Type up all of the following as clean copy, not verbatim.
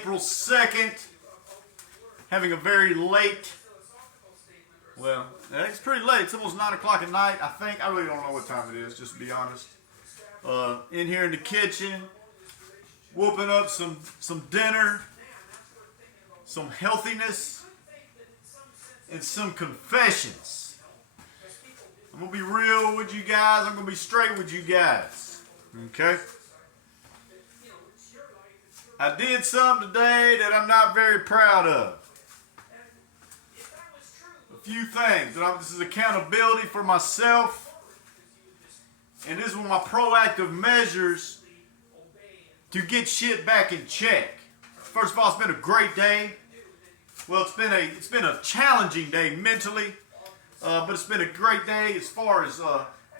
April 2nd. Having a very late, well, it's pretty late. It's almost 9 o'clock at night, I think. I really don't know what time it is, just to be honest. In here in the kitchen, whooping up some dinner, some healthiness, and some confessions. I'm going to be real with you guys. I'm going to be straight with you guys. Okay? I did something today that I'm not very proud of. A few things. This is accountability for myself. And this is one of my proactive measures to get shit back in check. First of all, it's been a great day. Well, it's been a challenging day mentally. But it's been a great day as far as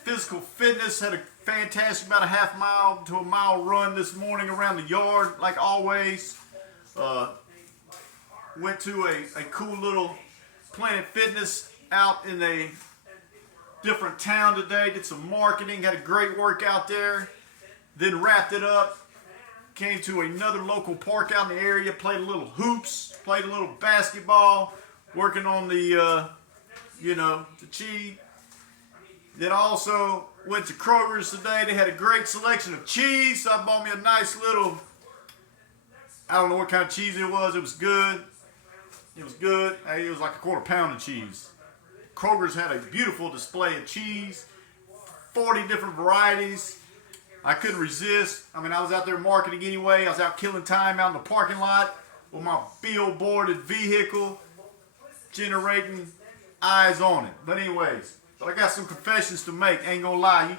physical fitness. Had a fantastic about a half mile to a mile run this morning around the yard, like always. Went to a cool little Planet Fitness out in a different town today. Did some marketing, had a great workout there. Then wrapped it up. Came to another local park out in the area. Played a little hoops. Played a little basketball. Working on the the cheese. Then I also went to Kroger's today. They had a great selection of cheese. So I bought me a nice little, I don't know what kind of cheese it was. It was good. It was good. It was like a quarter pound of cheese. Kroger's had a beautiful display of cheese. 40 different varieties. I couldn't resist. I mean, I was out there marketing anyway. I was out killing time out in the parking lot with my billboarded vehicle, generating eyes on it. But anyways, I got some confessions to make. Ain't gonna lie.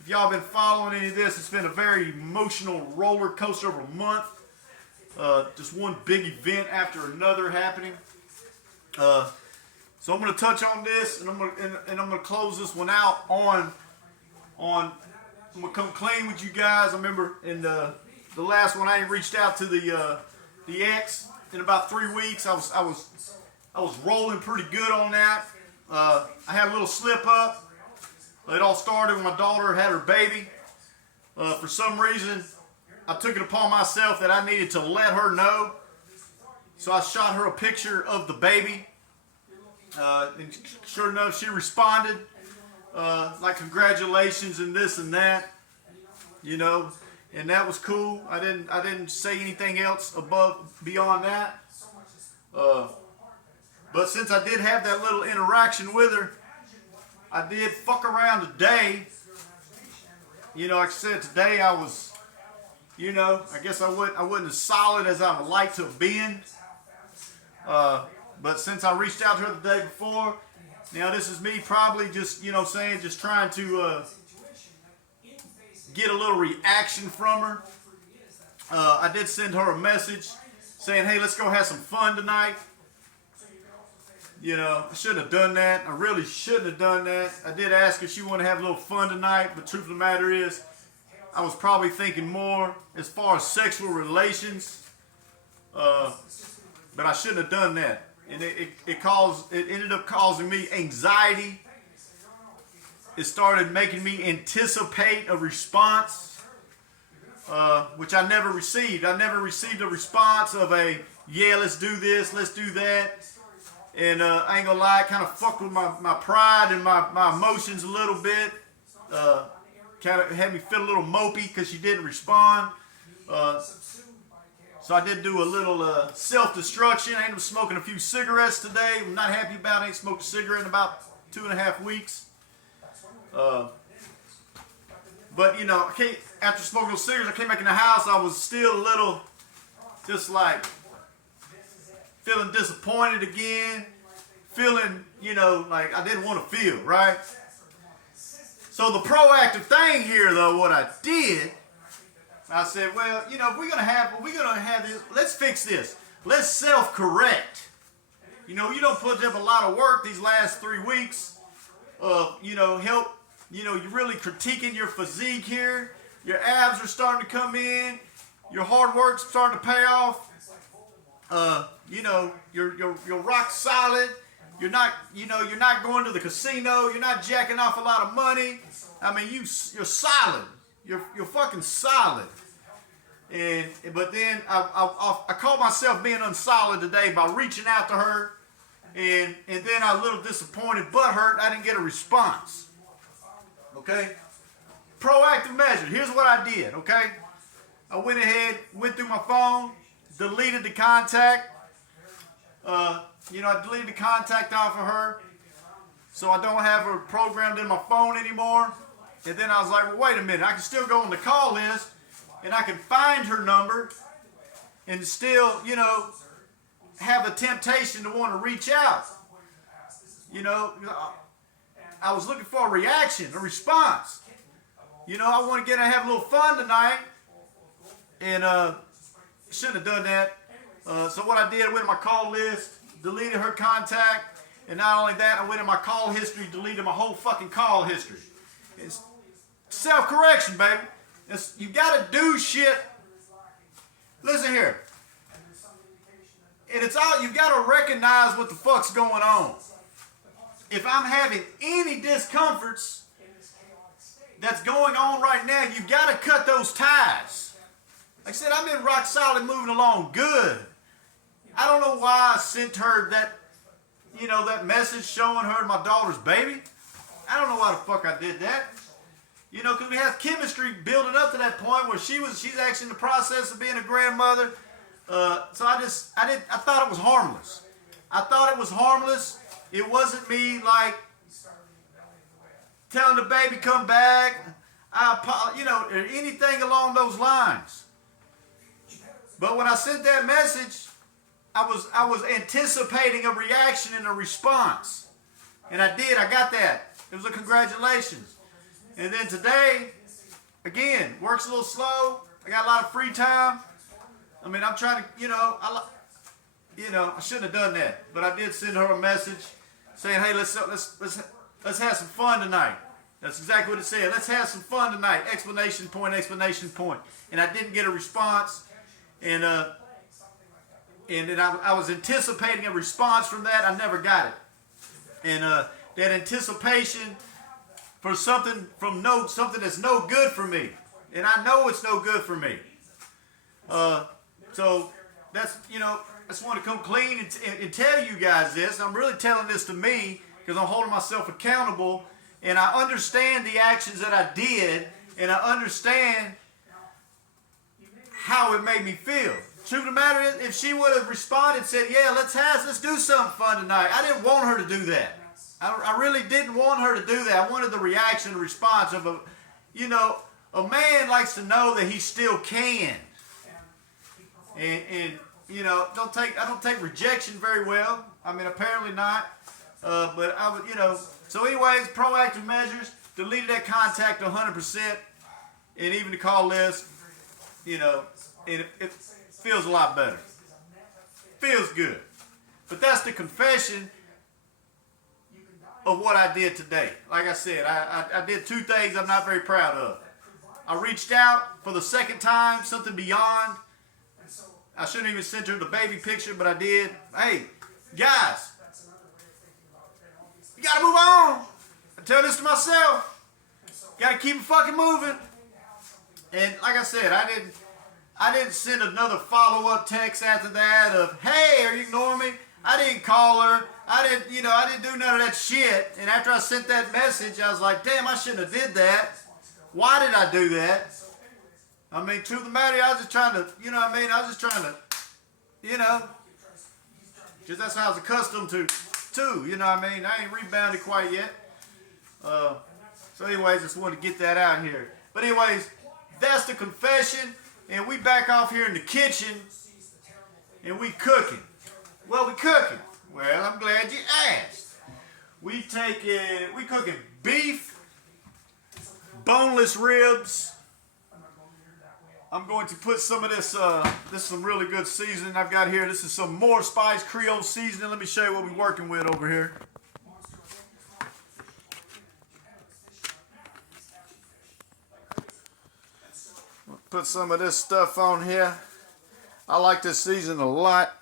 If y'all been following any of this, it's been a very emotional roller coaster of a month. Just one big event after another happening. So I'm gonna touch on this, and I'm gonna close this one out on. I'm gonna come clean with you guys. I remember in the last one, I ain't reached out to the ex in about 3 weeks. I was rolling pretty good on that. I had a little slip up. It all started when my daughter had her baby. For some reason, I took it upon myself that I needed to let her know. So I shot her a picture of the baby. And sure enough, she responded. Like congratulations and this and that. And that was cool. I didn't say anything else beyond that. But since I did have that little interaction with her, I did fuck around today. Like I said, today I was, I guess I wasn't as solid as I would like to have been. But since I reached out to her the day before, now this is me probably just, just trying to get a little reaction from her. I did send her a message saying, hey, let's go have some fun tonight. I shouldn't have done that. I really shouldn't have done that. I did ask if she wanted to have a little fun tonight, but truth of the matter is, I was probably thinking more as far as sexual relations. But I shouldn't have done that. And it ended up causing me anxiety. It started making me anticipate a response, which I never received. I never received a response of yeah, let's do this, let's do that. And I ain't gonna lie, it kind of fucked with my pride and my emotions a little bit. Kind of had me feel a little mopey because she didn't respond. So I did do a little self-destruction. I ended up smoking a few cigarettes today. I'm not happy about it. I ain't smoked a cigarette in about 2.5 weeks. But after smoking those cigarettes, I came back in the house. I was still a little, just like, feeling disappointed again, feeling, like I didn't want to feel, right? So the proactive thing here, though, what I did, I said, well, if we're gonna have this, let's fix this. Let's self-correct. You don't put up a lot of work these last 3 weeks of, help. You're really critiquing your physique here. Your abs are starting to come in. Your hard work's starting to pay off. You're rock solid. You're not going to the casino. You're not jacking off a lot of money. I mean, you're solid. You're fucking solid. But then I caught myself being unsolid today by reaching out to her, and then I was a little disappointed, butthurt, I didn't get a response. Okay? Proactive measure. Here's what I did, okay? I went ahead, went through my phone, deleted the contact. I deleted the contact off of her, so I don't have her programmed in my phone anymore. And then I was like, well, wait a minute, I can still go on the call list, and I can find her number, and still, have a temptation to want to reach out. I was looking for a reaction, a response. I want to have a little fun tonight, and shouldn't have done that. So what I did, I went to my call list, deleted her contact, and not only that, I went in my call history, deleted my whole fucking call history. It's self-correction, baby. You gotta do shit. Listen here. And it's all, you gotta recognize what the fuck's going on. If I'm having any discomforts that's going on right now, you gotta cut those ties. Like I said, I'm in rock solid, moving along good. I don't know why I sent her that, that message showing her my daughter's baby. I don't know why the fuck I did that. Because we have chemistry building up to that point where she's actually in the process of being a grandmother. So I thought it was harmless. I thought it was harmless. It wasn't me like telling the baby come back, or anything along those lines. But when I sent that message, I was anticipating a reaction and a response. And I did, I got that. It was a congratulations. And then today, again, work's a little slow. I got a lot of free time. I mean, I'm trying to, I shouldn't have done that. But I did send her a message saying, hey, let's have some fun tonight. That's exactly what it said. Let's have some fun tonight. Explanation point, explanation point. And I didn't get a response. And then I was anticipating a response from that. I never got it. And that anticipation for something that's no good for me. And I know it's no good for me. So that's, I just want to come clean and tell you guys this. I'm really telling this to me because I'm holding myself accountable, and I understand the actions that I did, and I understand how it made me feel. Truth of the matter is, if she would have responded and said, yeah, let's do something fun tonight, I didn't want her to do that. I really didn't want her to do that. I wanted the reaction, the response of a man likes to know that he still can. And I don't take rejection very well. I mean, apparently not. But I would, so anyways, proactive measures, deleted that contact 100%, and even the call list, and it feels a lot better. Feels good. But that's the confession of what I did today. Like I said, I did two things I'm not very proud of. I reached out for the second time, something beyond. I shouldn't even send her the baby picture, but I did. Hey, guys, you gotta move on. I tell this to myself. Gotta keep it fucking moving. And like I said, I didn't send another follow-up text after that of, hey, are you ignoring me? I didn't call her. I didn't do none of that shit. And after I sent that message, I was like, damn, I shouldn't have did that. Why did I do that? I mean, truth of the matter, I was just trying to, I was just trying to, just that's how I was accustomed to, I ain't rebounded quite yet. So anyways, just wanted to get that out here. But anyways, that's the confession, and we back off here in the kitchen, and we cooking. Well, we cooking. Well, I'm glad you asked. We cooking beef, boneless ribs. I'm going to put some of this, this is some really good seasoning I've got here. This is some more Spice Creole seasoning. Let me show you what we're working with over here. Put some of this stuff on here. I like this seasoning a lot.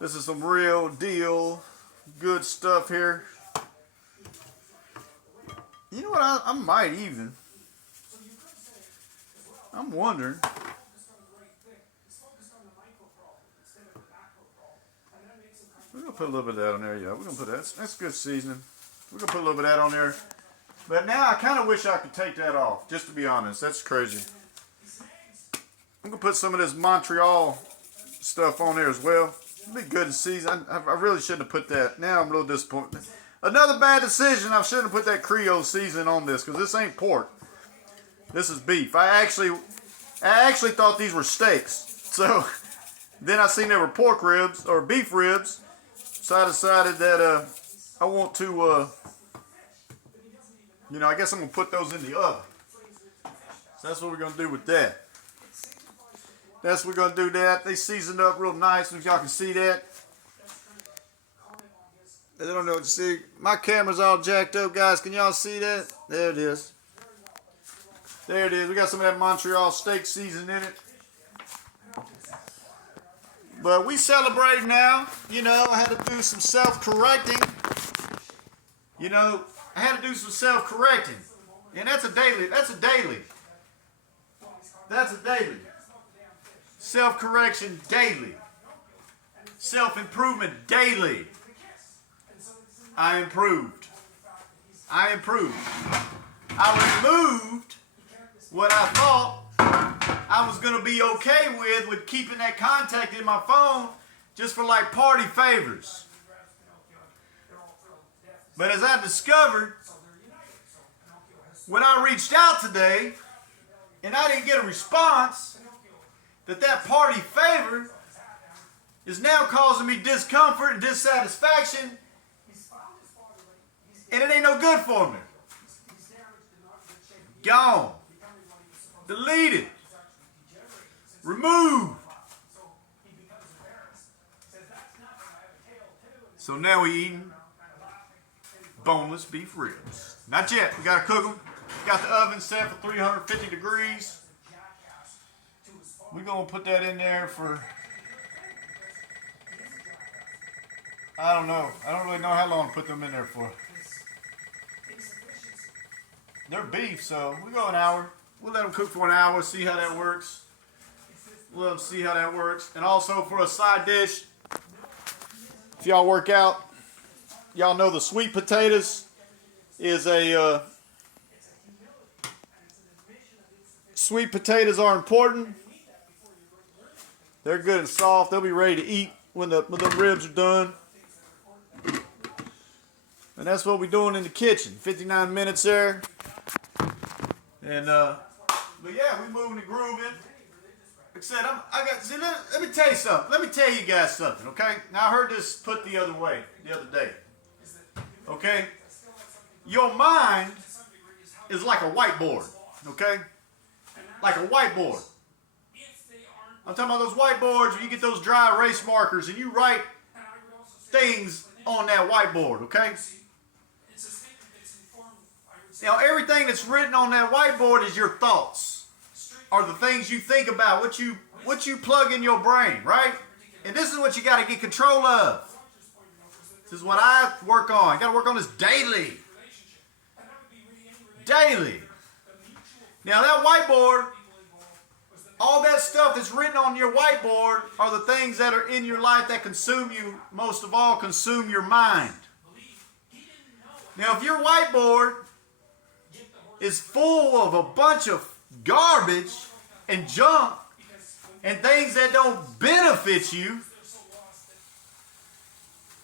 This is some real deal good stuff here. You know what, I might even. I'm wondering. We're going to put a little bit of that on there. Yeah, we're going to put that. That's good seasoning. We're going to put a little bit of that on there. But now I kind of wish I could take that off, just to be honest. That's crazy. I'm going to put some of this Montreal stuff on there as well. It'll be good to season. I really shouldn't have put that. Now I'm a little disappointed. Another bad decision. I shouldn't have put that Creole seasoning on this because this ain't pork. This is beef. I actually thought these were steaks. So then I seen they were pork ribs or beef ribs. So I decided that I want to, I guess I'm going to put those in the oven. So that's what we're going to do with that. That's what we're going to do that. They seasoned up real nice. If y'all can see that. I don't know what to see. My camera's all jacked up, guys. Can y'all see that? There it is. There it is. We got some of that Montreal steak season in it. But we celebrate now. I had to do some self-correcting. I had to do some self-correcting. And that's a daily. Self-correction daily. Self-improvement daily. I improved. I removed what I thought I was going to be okay with keeping that contact in my phone just for like party favors. But as I discovered, when I reached out today and I didn't get a response, that party favor is now causing me discomfort and dissatisfaction, and it ain't no good for me. Gone. Deleted. Removed. So now we eating boneless beef ribs. Not yet. We got to cook them. Got the oven set for 350 degrees. We're going to put that in there for, I don't know. I don't really know how long to put them in there for. They're beef, so we go an hour. We'll let them cook for an hour, see how that works. And also for a side dish, if y'all work out, y'all know the sweet potatoes is sweet potatoes are important. They're good and soft. They'll be ready to eat when the ribs are done. And that's what we're doing in the kitchen. 59 minutes there. And but yeah, we're moving and grooving. Like I said, let me tell you something. Let me tell you guys something, okay? Now I heard this put the other day. Okay? Your mind is like a whiteboard, okay? Like a whiteboard. I'm talking about those whiteboards where you get those dry erase markers and you write things on that whiteboard, okay? Now, everything that's written on that whiteboard is your thoughts, or the things you think about, what you plug in your brain, right? And this is what you got to get control of. This is what I work on. I got to work on this daily. Daily. Now, that whiteboard, all that stuff that's written on your whiteboard are the things that are in your life that consume you, most of all, consume your mind. Now, if your whiteboard is full of a bunch of garbage and junk and things that don't benefit you,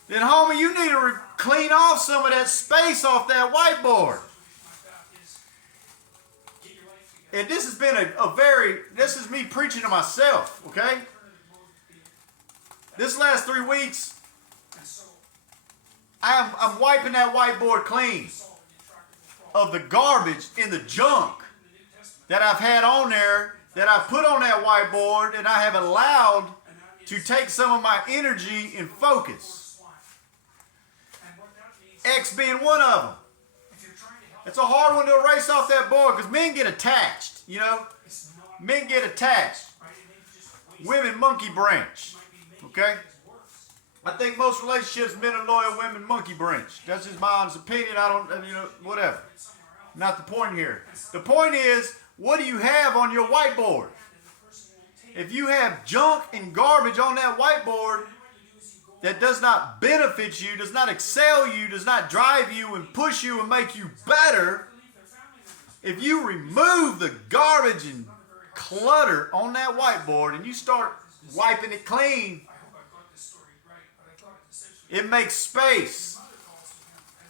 then homie, you need to clean off some of that space off that whiteboard. And this has been this is me preaching to myself, okay? This last 3 weeks, I'm wiping that whiteboard clean of the garbage and the junk that I've had on there, that I've put on that whiteboard, and I have allowed to take some of my energy and focus. X being one of them. It's a hard one to erase off that board because men get attached, Men get attached. Women monkey branch, okay? I think most relationships, men are loyal, women monkey branch. That's just my honest opinion. I don't, whatever. Not the point here. The point is, what do you have on your whiteboard? If you have junk and garbage on that whiteboard that does not benefit you, does not excel you, does not drive you and push you and make you better, if you remove the garbage and clutter on that whiteboard and you start wiping it clean, it makes space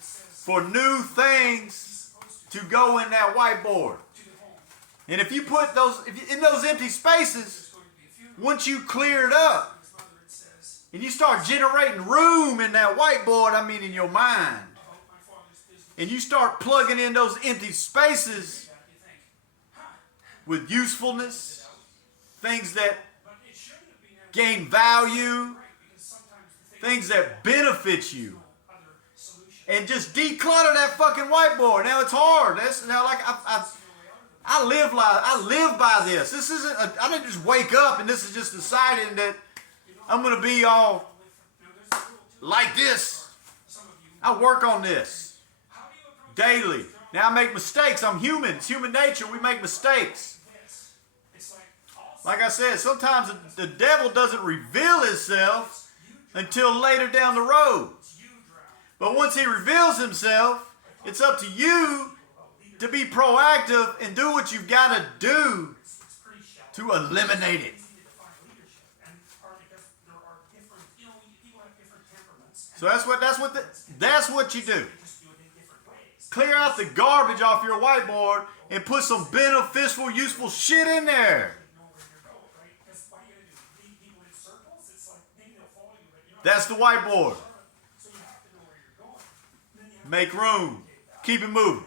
for new things to go in that whiteboard. And if you put those, in those empty spaces, once you clear it up and you start generating room in that whiteboard, I mean in your mind, and you start plugging in those empty spaces with usefulness, things that gain value, things that benefit you, and just declutter that fucking whiteboard. Now it's hard. That's now like I live by this. This isn't. I didn't just wake up and this is just deciding that I'm gonna be all like this. I work on this daily. Now I make mistakes. I'm human. It's human nature. We make mistakes. Like I said, sometimes the devil doesn't reveal himself until later down the road. But once he reveals himself, it's up to you to be proactive and do what you've got to do to eliminate it. So that's what you do. Clear out the garbage off your whiteboard and put some beneficial, useful shit in there. That's the whiteboard. Make room. Keep it moving.